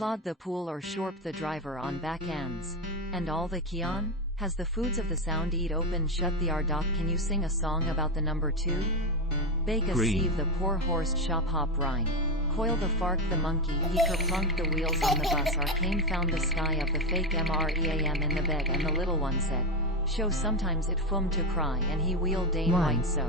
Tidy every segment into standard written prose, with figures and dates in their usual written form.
Plod the pool or shorp the driver on back ends. And all the kion? Has the foods of the sound eat open shut the ardak. Can you sing a song about the number 2? Bake a Green. sieve the poor horse shop hop rhyme. Coil the fark the monkey, he kerplunk the wheels on the bus. Arcane found the sky of the fake mream in the bed, and the little one said, show sometimes it fum to cry, and he wheeled Dane white so.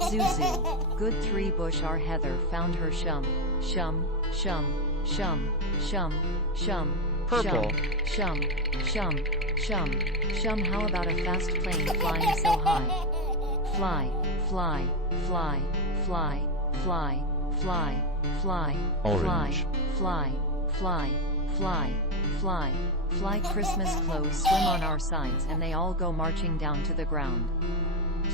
Zuzu. Good 3 bush our heather found her shum, shum, shum, shum, shum, shum, Purple. shum, shum, shum, shum. How about a fast plane flying so high? Fly, fly, fly, fly, fly, fly, fly, Orange. fly, fly, fly, fly, fly. Christmas clothes swim on our sides, and they all go marching down to the ground.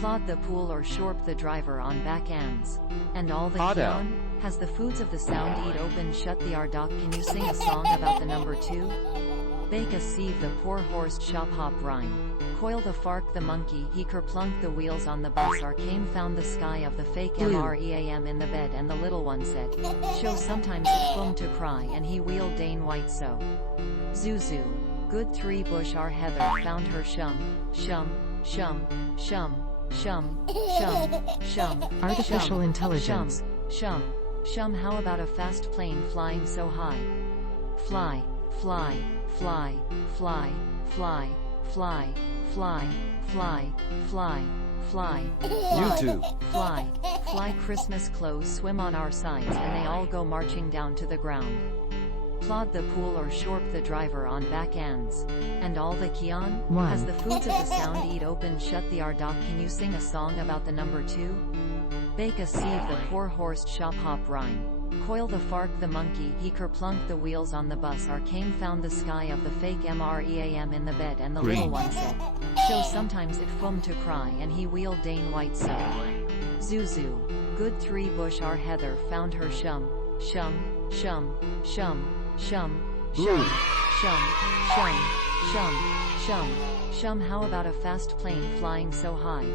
Plod the pool or shorp the driver on back ends. And all the Auto. kion? Has the foods of the sound eat open shut the ardak. Can you sing a song about the number 2? Bake a sieve the poor horse shop hop rhyme. Coil the fark the monkey, he kerplunk the wheels on the bus. Arcane found the sky of the fake mream in the bed, and the little one said, show sometimes it fum to cry, and he wheeled Dane white so. Zuzu. Good 3 bush our heather found her shum, shum, shum, shum, shum, shum, shum. Artificial shum, intelligence. Shum, shum. How about a fast plane flying so high? Fly, fly, fly, fly, fly, fly, fly, fly, fly, fly, YouTube. fly, fly. Christmas clothes swim on our sides, and they all go marching down to the ground. Plod the pool or shorp the driver on back ends. And all the kion? 1. Has the foods of the sound eat open shut the ardak. Can you sing a song about the number 2? Bake a sieve the poor horse shop hop rhyme. Coil the fark the monkey, he kerplunk the wheels on the bus. Arcane found the sky of the fake mream in the bed, and the Green. little one said, show sometimes it fum to cry, and he wheeled Dane white so. Zuzu. Good 3 bush our heather found her shum, shum, shum, shum, shum, Blue. shum, shum, shum, shum, shum. How about a fast plane flying so high?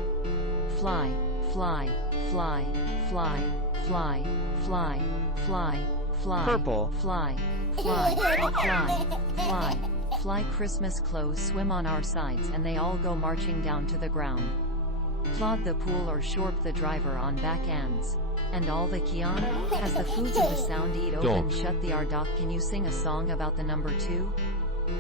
Fly, fly, fly, fly, fly, fly, fly, fly, Purple. fly, fly, fly, fly, fly. Christmas clothes swim on our sides, and they all go marching down to the ground. Plod the pool or shorp the driver on back ends. And all the kion? Has the foods of the sound eat open Dog. shut the ardak. Can you sing a song about the number 2?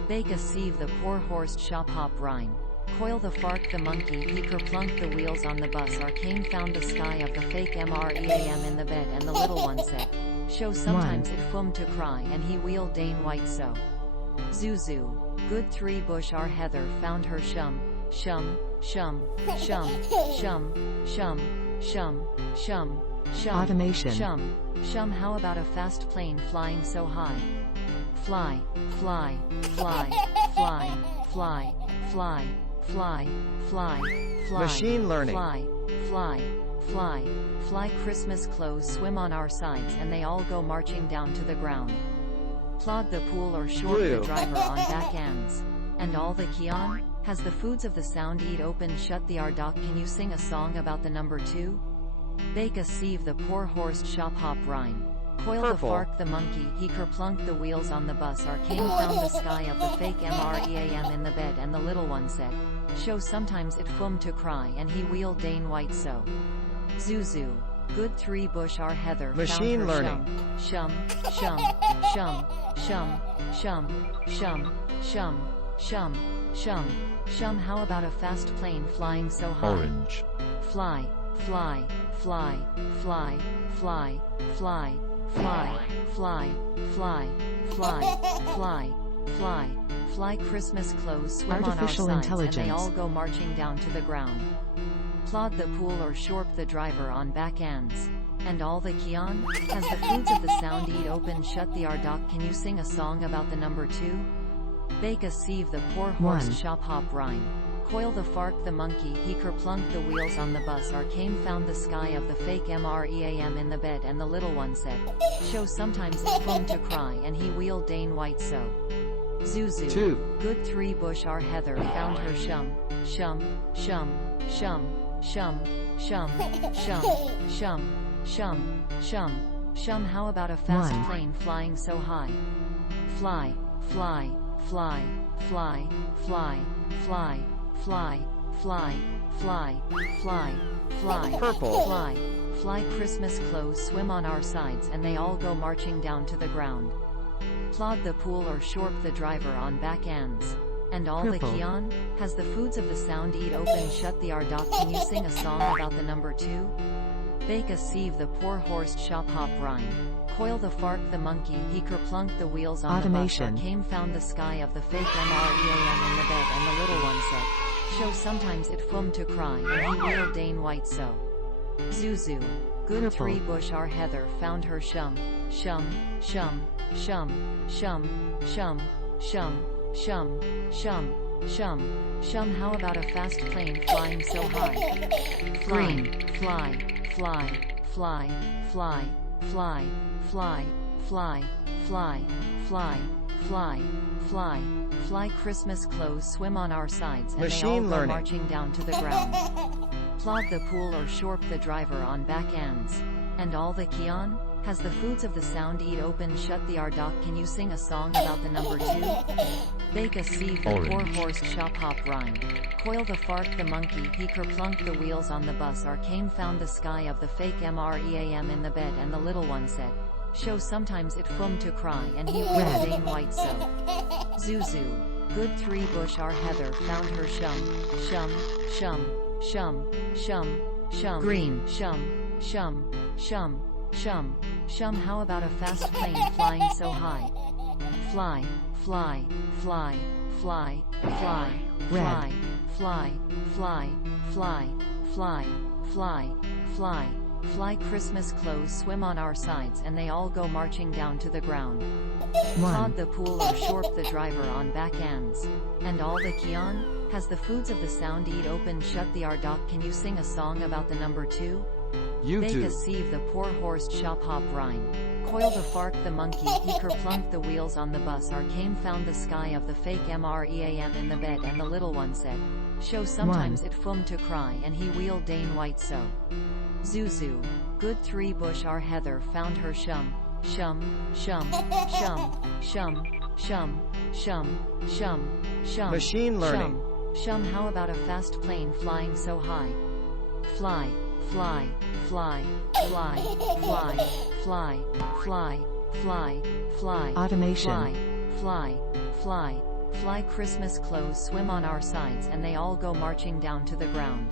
Bake a sieve the poor horse shop hop rhyme. Coil the fark the monkey, he kerplunk the wheels on the bus. Arcane found the sky of the fake mream in the bed, and the little one said, show sometimes it fum to cry, and he wheeled Dane white so. Zuzu. Good 3 bush our heather found her shum, shum, shum, shum, shum, shum, shum, shum, shum. Automation. Shum, shum. How about a fast plane flying so high? Fly, fly, fly, fly, fly, fly, fly, fly, fly. Machine learning. Fly, fly, fly, fly. Christmas clothes swim on our sides, and they all go marching down to the ground. Plod the pool or shorp the Blue. driver on back ends. And all the kion? Has the foods of the sound eat open shut the ardak. Can you sing a song about the number 2? Bake a sieve the poor horse shop hop rhyme. Coil the Purple. fark the monkey, he kerplunk the wheels on the bus. Arcane found the sky of the fake mream in the bed, and the little one said, show sometimes it fum to cry, and he wheeled Dane white so. Zuzu. Good 3 bush our heather Machine found her learning. shum, shum, shum, shum, shum, shum, shum, shum, shum, shum. How about a fast plane flying so high? Orange. Fly, fly, fly, fly, fly, fly, fly, fly, fly, fly, fly, fly, fly. Christmas clothes swim Artificial on our sides, intelligence. and they all go marching down to the ground. Plod the pool or shorp the driver on back ends. And all the kion? Has the foods of the sound eat open shut the ardak. Can you sing a song about the number 2? Bake a sieve the poor horse 1. shop hop rhyme. Coil the fark the monkey, he kerplunk the wheels on the bus. Arcane found the sky of the fake mream in the bed, and the little one said, show sometimes it fum to cry, and he wheeled Dane white so. Zuzu. 2. Good 3 bush our heather found her shum, shum, shum, shum, shum, shum, shum, shum, shum, shum, shum. How about a fast 1. plane flying so high? fly, fly, fly, fly, fly, fly, fly, fly, fly, fly, fly, Purple. fly, fly. Christmas clothes swim on our sides and they all go marching down to the ground. Plod the pool or shorp the driver on back ends. And all Purple. the Kion has the foods of the sound eat open shut the Ardoc. Can you sing a song about the number 2? Bake a sieve the poor horse shop hop rhyme. Coil the fark the monkey he kerplunk the wheels on Automation. the bus. Came found the sky of the fake MREAM in the bed and the little one said, show sometimes it fum to cry and he wheel Dane white so. Zuzu. Good Purple. 3 bush our heather found her shum, shum, shum, shum, shum, shum, shum, shum, shum, shum, shum. How about a fast plane flying so high? Green. Fly, fly, fly, fly, fly, fly, fly, fly, fly, fly, fly, fly. Christmas clothes swim on our sides and Machine they all go learning. marching down to the ground. Plod the pool or shorp the driver on back ends. And all the Kion has the foods of the sound eat open shut the Ardoc. Can you sing a song about the number 2? Bake a sieve the poor Orange. horse shop hop rhyme. Coil the fark the monkey he kerplunk the wheels on the bus. Came found the sky of the fake MREAM in the bed and the little one said, show sometimes it fum to cry and he will Red. Dane white so. Zuzu. Good 3 bush our heather found her shum, shum, shum, shum, shum, shum. Green. Shum, shum, shum, shum, shum. How about a fast plane flying so high? Fly, fly, fly, fly, fly, fly, fly, fly, fly, fly, fly, fly, fly. Christmas clothes swim on our sides and they all go marching down to the ground. 1. Plod the pool or shorp the driver on back ends. And all the Kion has the foods of the sound eat open shut the Ardoc. Can you sing a song about the number 2? Bake a YouTube. sieve the poor horse shop hop rhyme. Coil the fark the monkey he kerplunk the wheels on the bus. Came found the sky of the fake MREAM in the bed and the little one said, show sometimes it fum to cry and he wheel Dane white so. Zuzu. Good 3 bush our heather found her shum, shum, shum, shum, shum, shum, shum, shum, shum. Machine learning. Shum. How about a fast plane flying so high? Fly, fly, fly, fly, fly, fly, fly, fly, fly. Automation. Fly, fly, fly, fly. Christmas clothes swim on our sides and they all go marching down to the ground.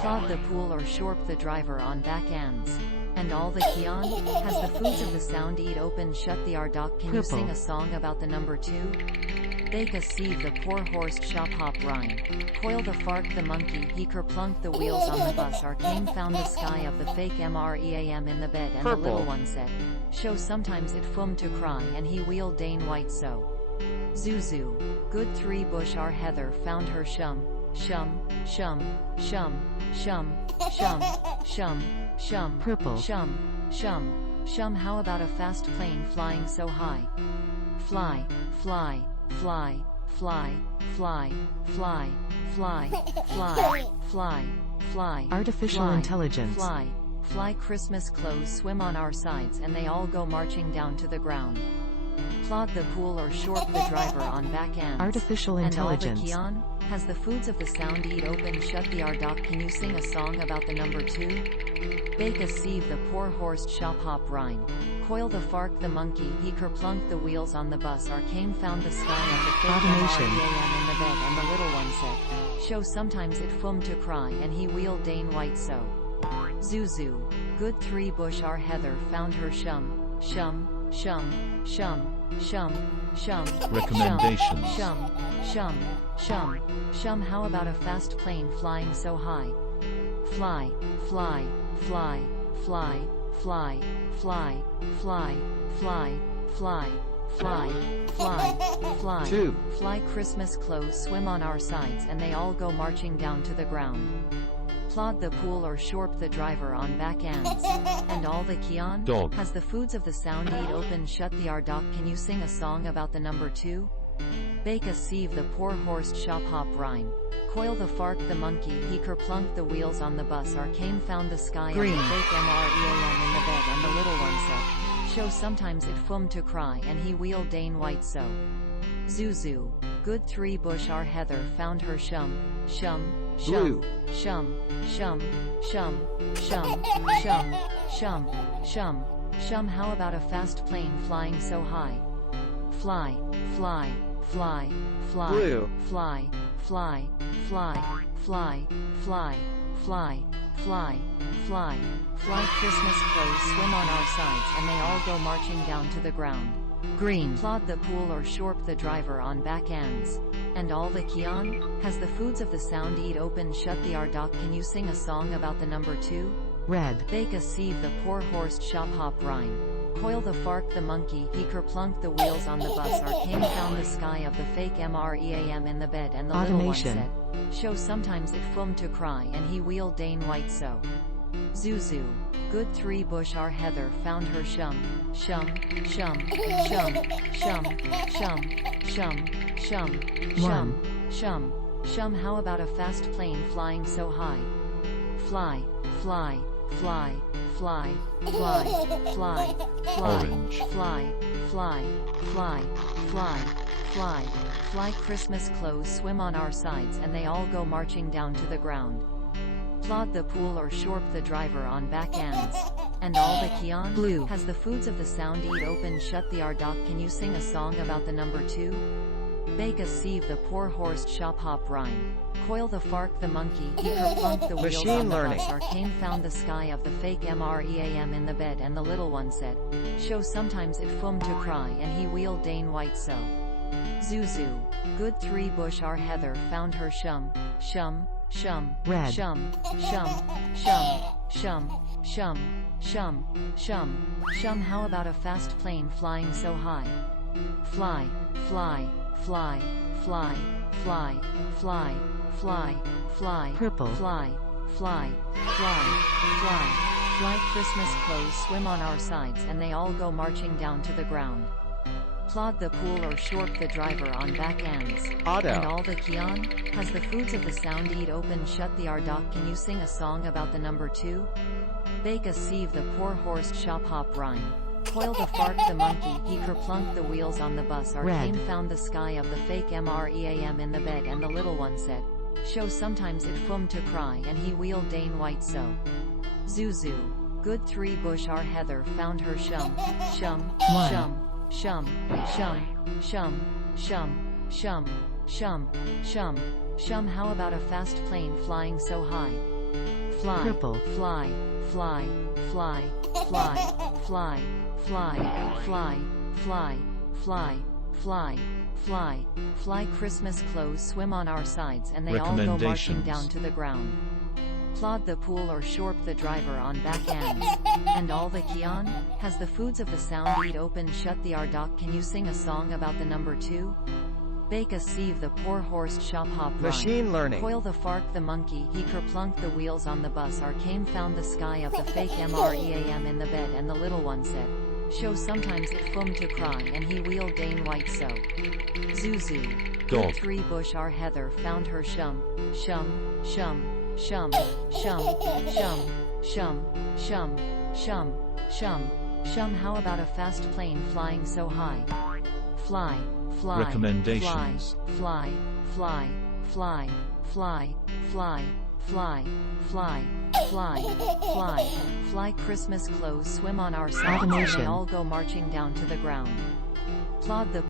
Plod the pool or shorp the driver on back ends. And all the Kion has the foods of the sound eat open shut the Ardoc. Can you Purple. sing a song about the number 2? Bake a sieve the poor horse shop hop rhyme. Coil the fark the monkey he kerplunk the wheels on the bus. Came found the sky of the fake MREAM in the bed and Purple. the little one said, show sometimes it fum to cry and he wheel Dane white so. Zuzu. Good 3 bush our heather found her shum, shum, shum, shum, shum, shum, shum, shum. Purple. Shum, shum, shum. How about a fast plane flying so high? Fly, fly, fly, fly, fly, fly, fly, fly, fly, fly. Artificial fly, intelligence. Fly, fly. Christmas clothes swim on our sides and they all go marching down to the ground. Plod the pool or shorp the driver on back ends. Artificial And intelligence. all the Kion has the foods of the sound eat open shut the Ardoc. Can you sing a song about the number 2? Bake a sieve the poor horse shop hop rhyme. Coil the fark the monkey he kerplunk the wheels on the bus. Came found the sky of the fake Automation. MREAM in the bed and the little one said, show sometimes it fum to cry and he wheel Dane white so. Zuzu. Good 3 bush our heather found her shum, shum, shum, shum, shum, shum. Recommendations. Shum, shum, shum, shum. How about a fast plane flying so high? Fly, fly, fly, fly, fly, fly, fly, fly, fly, fly, fly, fly. 2. Fly. Christmas clothes swim on our sides and they all go marching down to the ground. Plod the pool or shorp the driver on back ends. And all the Kion Dog. has the foods of the sound eat open shut the Ardoc. Can you sing a song about the number 2? Bake a sieve the poor horse shop hop rhyme. Coil the fark the monkey he kerplunk the wheels on the bus. Came found the sky Green. of the fake MREAM in the bed and the little one said, Show sometimes it fum to cry and he wheel Dane white so. Zuzu. Good 3 bush our heather found her shum. Shum. Blue. Shum. Shum. Shum. Shum. Shum. Shum. Shum. Shum. How about a fast plane flying so high? Fly. Fly. Fly. Fly. Blue. Fly. Fly. Fly. Fly. Fly. Fly. Fly. Fly. Fly. Christmas clothes swim on our sides and they all go marching down to the ground. Green. Plod the pool or shorp the driver on back ends. And all the kion? Has the foods of the sound eat open shut the ardoc. Can you sing a song about the number 2? Red. Bake a sieve the poor horse shop hop rhyme. Coil the fark the monkey he kerplunk the wheels on the bus our king found the sky of the fake mream in the bed and the little one Automation. said, show sometimes it fum to cry and he wheel Dane white so. Zuzu. Good 3 bush our heather found her shum. Shum. Shum. Shum. Shum. Shum. Shum. Shum. Shum. Shum. Shum. How about a fast plane flying so high? Fly. Fly. Fly. Fly. Fly. Fly. Fly. Orange. Fly. Fly. Fly. Fly. Fly. Fly. Christmas clothes swim on our sides and they all go marching down to the ground. Plod the pool or shorp the driver on back ends. And all the kion? Blue. Has the foods of the sound eat open shut the ardoc. Can you sing a song about the number 2? Bake a sieve the poor horse shop hop rhyme. Coil the fark the monkey he kerplunk the wheels Machine on the learning. bus our king found the sky of the fake mream in the bed and the little one said, show sometimes it fum to cry and he wheel Dane white so. Zuzu. Good 3 bush our heather found her shum. Shum. Shum. Red. Shum. Shum. Shum. Shum. Shum. Shum. Shum. Shum. How about a fast plane flying so high? Fly. Fly. Fly. Fly. Fly. Fly. Fly. Fly. Purple. Fly. Fly. Fly. Fly. Fly. Christmas clothes swim on our sides and they all go marching down to the ground. Plod the pool or shorp the driver on back ends. Auto. And all the kion? Has the foods of the sound eat open shut the ardoc. Can you sing a song about the number 2? Bake a sieve the poor horse shop hop rhyme. Coil the fark the monkey he kerplunk the wheels on the bus our Red. king found the sky of the fake mream in the bed and the little one said, show sometimes it fum to cry and he wheel Dane white so. Zuzu. Good 3 bush our heather found her shum. Shum. One. Shum. Shum. Shum. Shum. Shum. Shum. Shum. Shum. Shum. How about a fast plane flying so high? Fly. Purple. Fly. Fly. Fly. Fly. Fly. Fly. Fly. Fly. Fly. Fly. Fly. Fly. Christmas clothes swim on our sides and they all go marching down to the ground. Plod the pool or shorp the driver on back ends. And all the kion? Has the foods of the sound eat open shut the ardoc. Can you sing a song about the number 2? Bake a sieve the poor horse shop hop rhyme. Machine learning. Coil the fark the monkey he kerplunk the wheels on the bus our king found the sky of the fake mream in the bed and the little one said, show sometimes it fum to cry and he wheel Dane white so. Zuzu. Dog. Good 3 bush our heather found her shum. Shum. Shum. Shum. Shum. Shum. Shum. Shum. Shum. Shum. Shum. How about a fast plane flying so high? Fly. Fly. Recommendations. Fly. Fly. Fly. Fly. Fly. Fly. Fly. Fly. Fly. Fly. Christmas clothes swim on our sides and Automation. they all go marching down to the ground. Plod the